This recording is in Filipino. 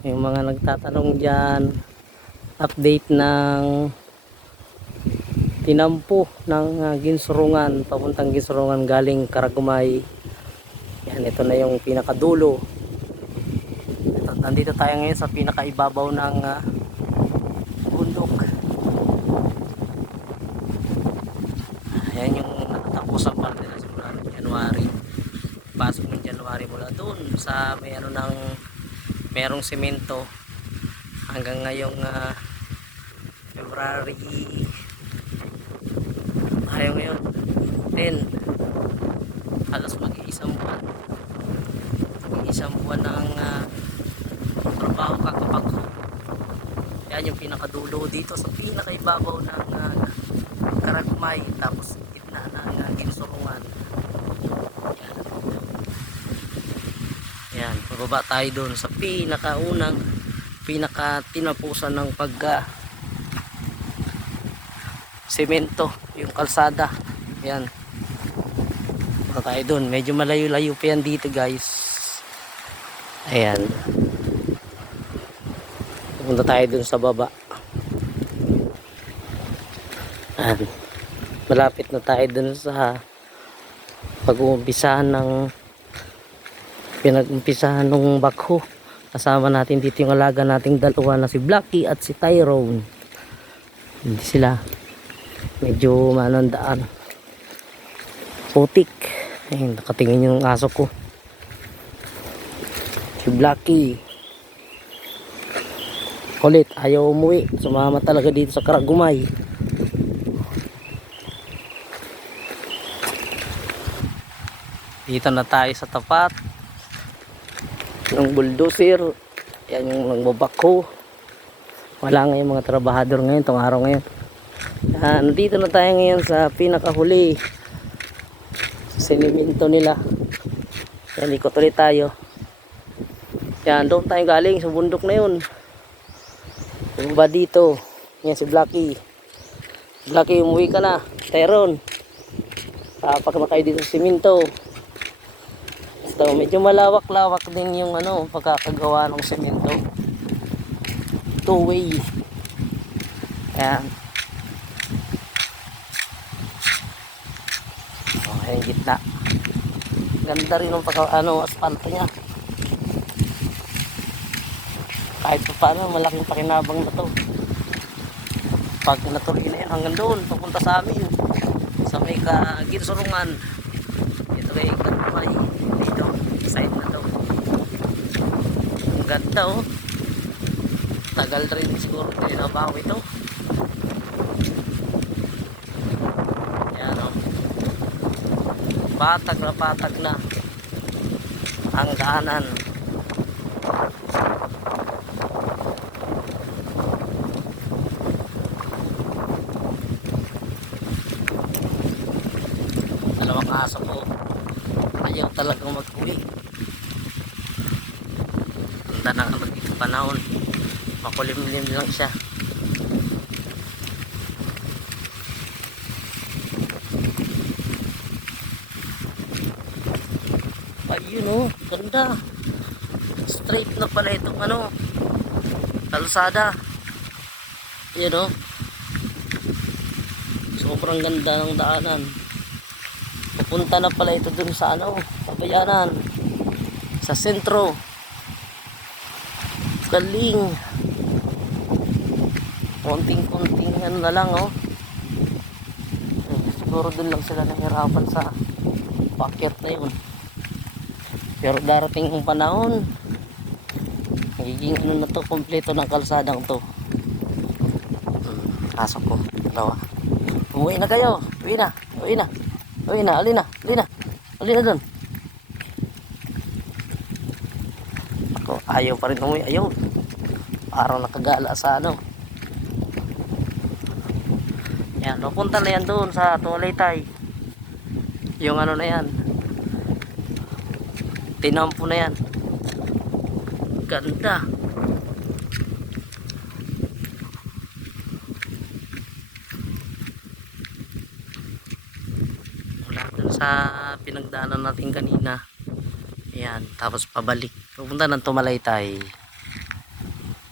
Yung mga nagtatanong dyan, update ng tinampo ng Ginsurungan, papuntang Ginsurungan galing Karagumay. Yan, ito na yung pinakadulo. Nandito tayo ngayon sa pinakaibabaw ng bundok. Ayan yung nakatapusan pa nila simula ng January. Pasok ng January mula doon sa may ano ng merong semento hanggang ngayong February tayo ngayon 10, halos mag-iisang buwan ng trabaho kakapagho. Yan yung pinakadulo dito sa pinakaibabaw ng Karagumay, tapos gitna ng Ginsurungan. Yan, pababa tayo doon sa pinakatinapusan ng semento, yung kalsada. Yan, punta tayo doon. Medyo malayo-layo pa yan dito, guys. Ayan, punta tayo doon sa baba. Ayan, malapit na tayo doon sa pag-uumpisahan ng pinag-umpisahan ng bakho. Kasama natin dito yung alaga nating dalawa na si Blacky at si Tyrone. Hindi sila, medyo manandaan, putik. Ayun, nakatingin yung aso ko, si Blacky. Kulit, ayaw umuwi, sumama talaga dito sa Karagumay. Dito na tayo sa tapat ng bulldozer. Yan yung nagbabakho. Wala ngayon mga trabahador ngayon, itong araw ngayon. Nandito na tayo ngayon sa pinakahuli, siniminto nila. Yan, ikot ulit tayo. Yan, doon tayo galing sa bundok na yun. Bumaba dito. Yan si Blacky. Blacky, umuwi ka na. Tyrone, papak na kayo dito sa siminto. So, medyo malawak-lawak din yung pagkakagawa ng semento. Two-way. Ayan. Oh, ayan gitna. Ganda rin ang asfalto niya. Kahit pa paano, malaking pakinabang na to. Pag natuloy na yan hanggang doon, papunta sa amin. Sa may Ginsurungan. Ito ay Karagumay. Dito, side na daw. Ang ganda oh. Tagal rin siguro tayo nabaho ito. Yan oh. Patag na ang daanan. Dalawang aso ko, ayaw talagang mag-uwi. Tanda na naman dito panahon, makulimlim lang siya. Ayun oh, ganda. Straight na pala itong kalsada. Ayun oh, sobrang ganda ng daanan. Pupunta na pala ito dun sa Kabayanan, sa sentro. Galing. Konting-konting na lang oh. Siguro dun lang sila nahirapan sa packet na yun. Pero darating ang panahon, magiging na to, kompleto ng kalsadang to. Pasok ko, dalawa. Umuwi na kayo. Uwi na. Alin na dun. Ako, ayaw pa rin umuwi. Ayaw. Parang nakagala sa Yan, napunta na yan doon sa Tuwalaytay. Yung na yan. Tinampo na yan. Ganda. Mula dun sa pinagdaanan natin kanina. Ayan, tapos pabalik. Pupunta ng Tumalaytay.